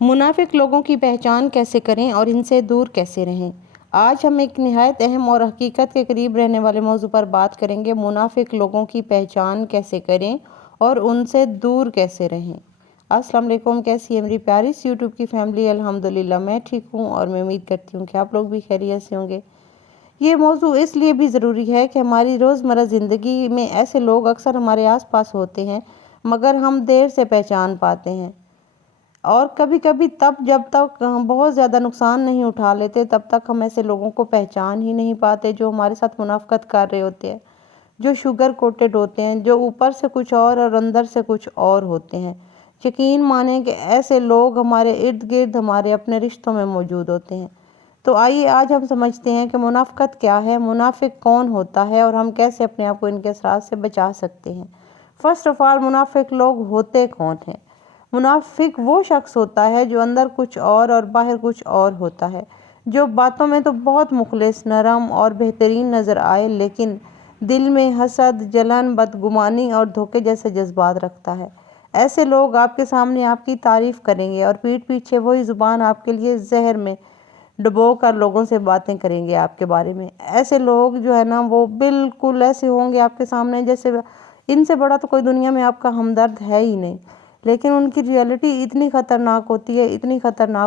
منافق لوگوں کی پہچان کیسے کریں اور ان سے دور کیسے رہیں؟ آج ہم ایک نہایت اہم اور حقیقت کے قریب رہنے والے موضوع پر بات کریں گے۔ منافق لوگوں کی پہچان کیسے کریں اور ان سے دور کیسے رہیں؟ السلام علیکم، کیسی ہے میری پیاری سی یوٹیوب کی فیملی؟ الحمدللہ میں ٹھیک ہوں اور میں امید کرتی ہوں کہ آپ لوگ بھی خیریت سے ہوں گے۔ یہ موضوع اس لیے بھی ضروری ہے کہ ہماری روزمرہ زندگی میں ایسے لوگ اکثر ہمارے آس پاس ہوتے ہیں مگر ہم دیر سے پہچان پاتے ہیں، اور کبھی کبھی جب تک ہم بہت زیادہ نقصان نہیں اٹھا لیتے تب تک ہم ایسے لوگوں کو پہچان ہی نہیں پاتے جو ہمارے ساتھ منافقت کر رہے ہوتے ہیں، جو شوگر کوٹڈ ہوتے ہیں، جو اوپر سے کچھ اور اندر سے کچھ اور ہوتے ہیں۔ یقین مانیں کہ ایسے لوگ ہمارے ارد گرد ہمارے اپنے رشتوں میں موجود ہوتے ہیں۔ تو آئیے آج ہم سمجھتے ہیں کہ منافقت کیا ہے، منافق کون ہوتا ہے اور ہم کیسے اپنے آپ کو ان کے اثرات سے بچا سکتے ہیں۔ فرسٹ آف آل، منافق لوگ ہوتے کون ہیں؟ منافق وہ شخص ہوتا ہے جو اندر کچھ اور باہر کچھ اور ہوتا ہے، جو باتوں میں تو بہت مخلص، نرم اور بہترین نظر آئے لیکن دل میں حسد، جلن، بدگمانی اور دھوکے جیسے جذبات رکھتا ہے۔ ایسے لوگ آپ کے سامنے آپ کی تعریف کریں گے اور پیٹھ پیچھے وہی زبان آپ کے لیے زہر میں ڈبو کر لوگوں سے باتیں کریں گے آپ کے بارے میں۔ ایسے لوگ جو ہے نا وہ بالکل ایسے ہوں گے آپ کے سامنے جیسے ان سے بڑا تو کوئی دنیا میں آپ کا ہمدرد ہے ہی نہیں، لیکن ان کی ریئلٹی اتنی خطرناک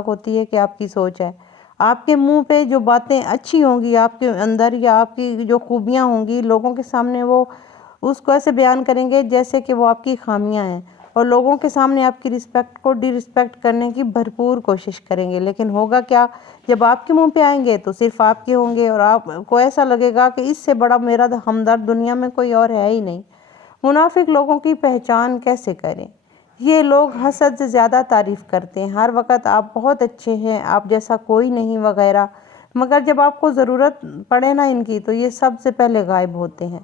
ہوتی ہے کہ آپ کی سوچ ہے۔ آپ کے منہ پہ جو باتیں اچھی ہوں گی آپ کے اندر، یا آپ کی جو خوبیاں ہوں گی، لوگوں کے سامنے وہ اس کو ایسے بیان کریں گے جیسے کہ وہ آپ کی خامیاں ہیں، اور لوگوں کے سامنے آپ کی رسپیکٹ کو ڈی رسپیکٹ کرنے کی بھرپور کوشش کریں گے۔ لیکن ہوگا کیا، جب آپ کے منہ پہ آئیں گے تو صرف آپ کے ہوں گے اور آپ کو ایسا لگے گا کہ اس سے بڑا میرا ہمدرد دنیا میں کوئی اور ہے ہی نہیں۔ منافق لوگوں کی پہچان کیسے کریں؟ یہ لوگ حسد سے زیادہ تعریف کرتے ہیں، ہر وقت آپ بہت اچھے ہیں، آپ جیسا کوئی نہیں وغیرہ، مگر جب آپ کو ضرورت پڑے نا ان کی تو یہ سب سے پہلے غائب ہوتے ہیں۔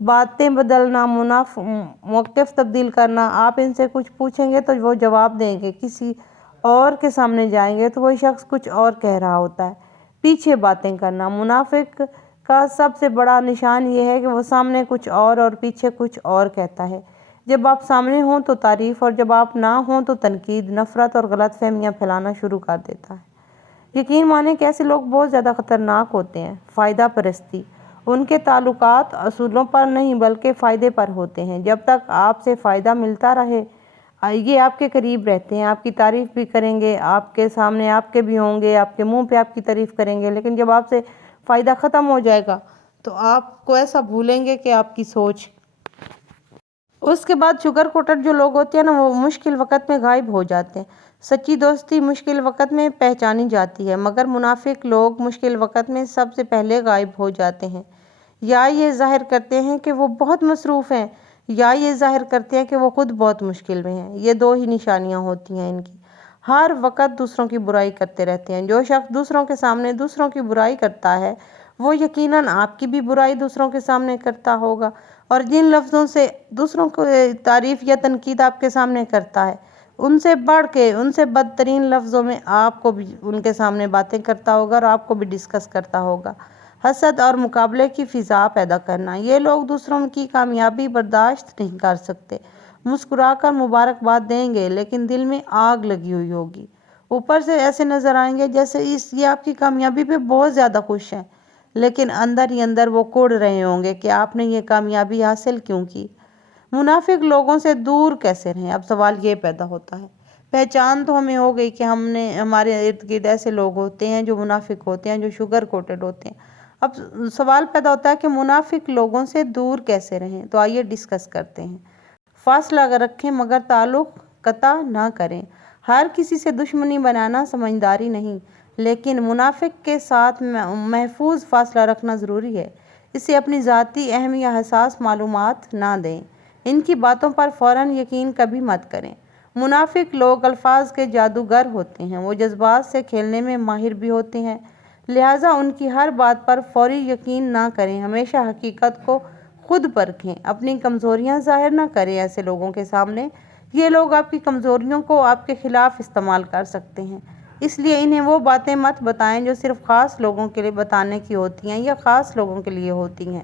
باتیں بدلنا، موقف تبدیل کرنا، آپ ان سے کچھ پوچھیں گے تو وہ جواب دیں گے، کسی اور کے سامنے جائیں گے تو وہی شخص کچھ اور کہہ رہا ہوتا ہے۔ پیچھے باتیں کرنا، منافق کا سب سے بڑا نشان یہ ہے کہ وہ سامنے کچھ اور پیچھے کچھ اور کہتا ہے۔ جب آپ سامنے ہوں تو تعریف، اور جب آپ نہ ہوں تو تنقید، نفرت اور غلط فہمیاں پھیلانا شروع کر دیتا ہے۔ یقین مانیں کہ ایسے لوگ بہت زیادہ خطرناک ہوتے ہیں۔ فائدہ پرستی، ان کے تعلقات اصولوں پر نہیں بلکہ فائدے پر ہوتے ہیں۔ جب تک آپ سے فائدہ ملتا رہے یہ آپ کے قریب رہتے ہیں، آپ کی تعریف بھی کریں گے، آپ کے سامنے آپ کے بھی ہوں گے، آپ کے منہ پہ آپ کی تعریف کریں گے، لیکن جب آپ سے فائدہ ختم ہو جائے گا تو آپ کو ایسا بھولیں گے کہ آپ کی سوچ۔ اس کے بعد شوگر کوٹڈ جو لوگ ہوتے ہیں نا وہ مشکل وقت میں غائب ہو جاتے ہیں۔ سچی دوستی مشکل وقت میں پہچانی جاتی ہے، مگر منافق لوگ مشکل وقت میں سب سے پہلے غائب ہو جاتے ہیں۔ یا یہ ظاہر کرتے ہیں کہ وہ بہت مصروف ہیں، یا یہ ظاہر کرتے ہیں کہ وہ خود بہت مشکل میں ہیں۔ یہ دو ہی نشانیاں ہوتی ہیں ان کی۔ ہر وقت دوسروں کی برائی کرتے رہتے ہیں۔ جو شخص دوسروں کے سامنے دوسروں کی برائی کرتا ہے وہ یقیناً آپ کی بھی برائی دوسروں کے سامنے کرتا ہوگا، اور جن لفظوں سے دوسروں کو تعریف یا تنقید آپ کے سامنے کرتا ہے ان سے بڑھ کے، ان سے بدترین لفظوں میں آپ کو بھی ان کے سامنے باتیں کرتا ہوگا اور آپ کو بھی ڈسکس کرتا ہوگا۔ حسد اور مقابلے کی فضا پیدا کرنا، یہ لوگ دوسروں کی کامیابی برداشت نہیں کر سکتے۔ مسکرا کر مبارکباد دیں گے لیکن دل میں آگ لگی ہوئی ہوگی۔ اوپر سے ایسے نظر آئیں گے جیسے یہ آپ کی کامیابی پہ بہت زیادہ خوش ہیں، لیکن اندر ہی اندر وہ کوڑ رہے ہوں گے کہ آپ نے یہ کامیابی حاصل کیوں کی۔ منافق لوگوں سے دور کیسے رہیں؟ اب سوال یہ پیدا ہوتا ہے۔ پہچان تو ہمیں ہو گئی کہ ہمارے ارد گرد ایسے لوگ ہوتے ہیں جو منافق ہوتے ہیں، جو شوگر کوٹڈ ہوتے ہیں۔ اب سوال پیدا ہوتا ہے کہ منافق لوگوں سے دور کیسے رہیں؟ تو آئیے ڈسکس کرتے ہیں۔ فاصلہ رکھیں مگر تعلق قطع نہ کریں۔ ہر کسی سے دشمنی بنانا سمجھداری نہیں، لیکن منافق کے ساتھ محفوظ فاصلہ رکھنا ضروری ہے۔ اسے اپنی ذاتی اہم یا حساس معلومات نہ دیں۔ ان کی باتوں پر فوراً یقین کبھی مت کریں۔ منافق لوگ الفاظ کے جادوگر ہوتے ہیں، وہ جذبات سے کھیلنے میں ماہر بھی ہوتے ہیں، لہٰذا ان کی ہر بات پر فوری یقین نہ کریں۔ ہمیشہ حقیقت کو خود پرکھیں، اپنی کمزوریاں ظاہر نہ کریں ایسے لوگوں کے سامنے۔ یہ لوگ آپ کی کمزوریوں کو آپ کے خلاف استعمال کر سکتے ہیں، اس لیے انہیں وہ باتیں مت بتائیں جو صرف خاص لوگوں کے لیے بتانے کی ہوتی ہیں یا خاص لوگوں کے لیے ہوتی ہیں۔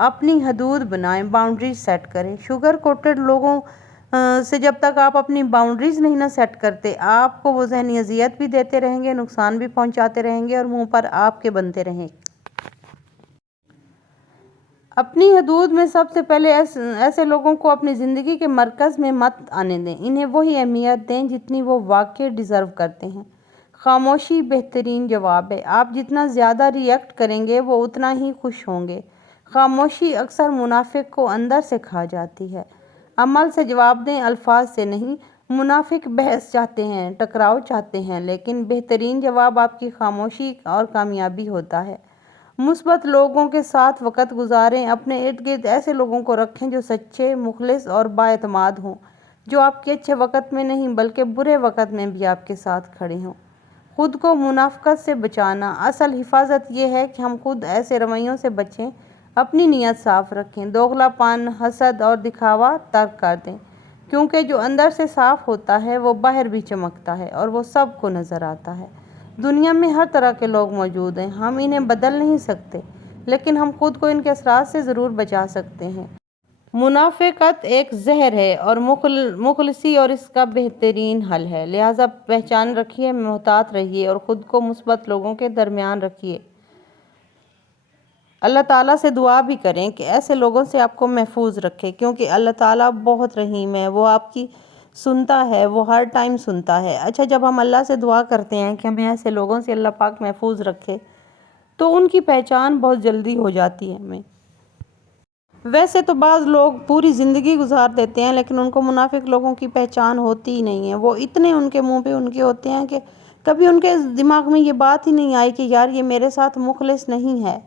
اپنی حدود بنائیں، باؤنڈریز سیٹ کریں۔ شوگر کوٹڈ لوگوں سے جب تک آپ اپنی باؤنڈریز نہیں نہ سیٹ کرتے، آپ کو وہ ذہنی اذیت بھی دیتے رہیں گے، نقصان بھی پہنچاتے رہیں گے اور منہ پر آپ کے بنتے رہیں گے۔ اپنی حدود میں سب سے پہلے ایسے لوگوں کو اپنی زندگی کے مرکز میں مت آنے دیں۔ انہیں وہی اہمیت دیں جتنی وہ واقعی ڈیزرو کرتے ہیں۔ خاموشی بہترین جواب ہے۔ آپ جتنا زیادہ ری ایکٹ کریں گے وہ اتنا ہی خوش ہوں گے۔ خاموشی اکثر منافق کو اندر سے کھا جاتی ہے۔ عمل سے جواب دیں، الفاظ سے نہیں۔ منافق بحث چاہتے ہیں، ٹکراؤ چاہتے ہیں، لیکن بہترین جواب آپ کی خاموشی اور کامیابی ہوتا ہے۔ مثبت لوگوں کے ساتھ وقت گزاریں۔ اپنے ارد گرد ایسے لوگوں کو رکھیں جو سچے، مخلص اور بااعتماد ہوں، جو آپ کے اچھے وقت میں نہیں بلکہ برے وقت میں بھی آپ کے ساتھ کھڑے ہوں۔ خود کو منافقت سے بچانا۔ اصل حفاظت یہ ہے کہ ہم خود ایسے رویوں سے بچیں، اپنی نیت صاف رکھیں، دوغلا پن، حسد اور دکھاوا ترک کر دیں، کیونکہ جو اندر سے صاف ہوتا ہے وہ باہر بھی چمکتا ہے اور وہ سب کو نظر آتا ہے۔ دنیا میں ہر طرح کے لوگ موجود ہیں، ہم انہیں بدل نہیں سکتے، لیکن ہم خود کو ان کے اثرات سے ضرور بچا سکتے ہیں۔ منافقت ایک زہر ہے اور مخلصی اور اس کا بہترین حل ہے، لہٰذا پہچان رکھیے، محتاط رہیے اور خود کو مثبت لوگوں کے درمیان رکھیے۔ اللہ تعالیٰ سے دعا بھی کریں کہ ایسے لوگوں سے آپ کو محفوظ رکھے، کیونکہ اللہ تعالیٰ بہت رحیم ہے، وہ آپ کی سنتا ہے، وہ ہر ٹائم سنتا ہے۔ اچھا، جب ہم اللہ سے دعا کرتے ہیں کہ ہمیں ایسے لوگوں سے اللہ پاک محفوظ رکھے تو ان کی پہچان بہت جلدی ہو جاتی ہے ہمیں۔ ویسے تو بعض لوگ پوری زندگی گزار دیتے ہیں لیکن ان کو منافق لوگوں کی پہچان ہوتی ہی نہیں ہے۔ وہ اتنے ان کے منہ پہ ان کے ہوتے ہیں کہ کبھی ان کے دماغ میں یہ بات ہی نہیں آئی کہ یار یہ میرے ساتھ مخلص نہیں ہے۔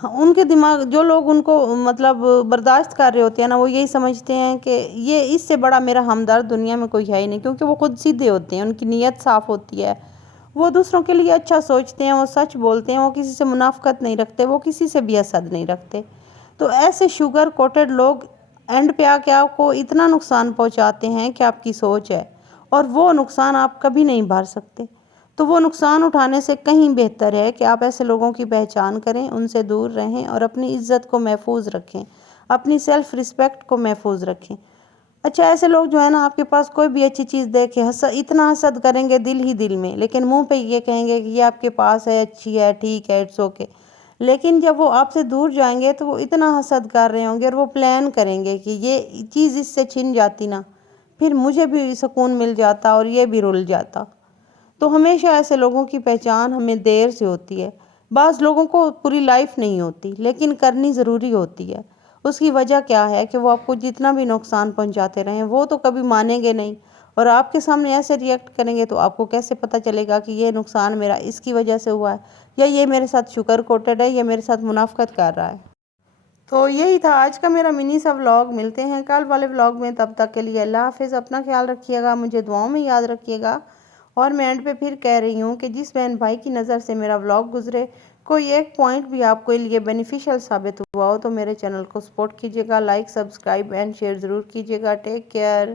ان کے دماغ جو لوگ ان کو برداشت کر رہے ہوتے ہیں نا، وہ یہی سمجھتے ہیں کہ یہ اس سے بڑا میرا ہمدرد دنیا میں کوئی ہے ہی نہیں، کیونکہ وہ خود سیدھے ہوتے ہیں، ان کی نیت صاف ہوتی ہے، وہ دوسروں کے لیے اچھا سوچتے ہیں، وہ سچ بولتے ہیں، وہ کسی سے منافقت نہیں رکھتے، وہ کسی سے بھی حسد نہیں رکھتے۔ تو ایسے شوگر کوٹڈ لوگ اینڈ پہ آ کے آپ کو اتنا نقصان پہنچاتے ہیں کہ آپ کی سوچ ہے، اور وہ نقصان آپ کبھی نہیں بھر سکتے۔ تو وہ نقصان اٹھانے سے کہیں بہتر ہے کہ آپ ایسے لوگوں کی پہچان کریں، ان سے دور رہیں اور اپنی عزت کو محفوظ رکھیں، اپنی سیلف رسپیکٹ کو محفوظ رکھیں۔ اچھا، ایسے لوگ جو ہے نا، آپ کے پاس کوئی بھی اچھی چیز دیکھے اتنا حسد کریں گے دل ہی دل میں، لیکن منہ پہ یہ کہیں گے کہ یہ آپ کے پاس ہے، اچھی ہے، ٹھیک ہے، اٹس اوکے۔ لیکن جب وہ آپ سے دور جائیں گے تو وہ اتنا حسد کر رہے ہوں گے اور وہ پلان کریں گے کہ یہ چیز اس سے چھن جاتی نا، پھر مجھے بھی سکون مل جاتا اور یہ بھی رل جاتا۔ تو ہمیشہ ایسے لوگوں کی پہچان ہمیں دیر سے ہوتی ہے۔ بعض لوگوں کو پوری لائف نہیں ہوتی لیکن کرنی ضروری ہوتی ہے۔ اس کی وجہ کیا ہے کہ وہ آپ کو جتنا بھی نقصان پہنچاتے رہیں وہ تو کبھی مانیں گے نہیں، اور آپ کے سامنے ایسے ری ایکٹ کریں گے تو آپ کو کیسے پتہ چلے گا کہ یہ نقصان میرا اس کی وجہ سے ہوا ہے، یا یہ میرے ساتھ شوگر کوٹڈ ہے، یا میرے ساتھ منافقت کر رہا ہے۔ تو یہی تھا آج کا میرا منی سا ولاگ۔ ملتے ہیں کل والے ولاگ میں، تب تک کے لیے اللہ حافظ۔ اپنا خیال رکھیے گا، مجھے دعاؤں میں یاد رکھیے گا، اور میں اینڈ پہ پھر کہہ رہی ہوں کہ جس بہن بھائی کی نظر سے میرا ولاگ گزرے، کوئی ایک پوائنٹ بھی آپ کے لیے بینیفیشل ثابت ہوا ہو تو میرے چینل کو سپورٹ کیجیے گا، لائک، سبسکرائب اینڈ شیئر ضرور کیجیے گا۔ Take care.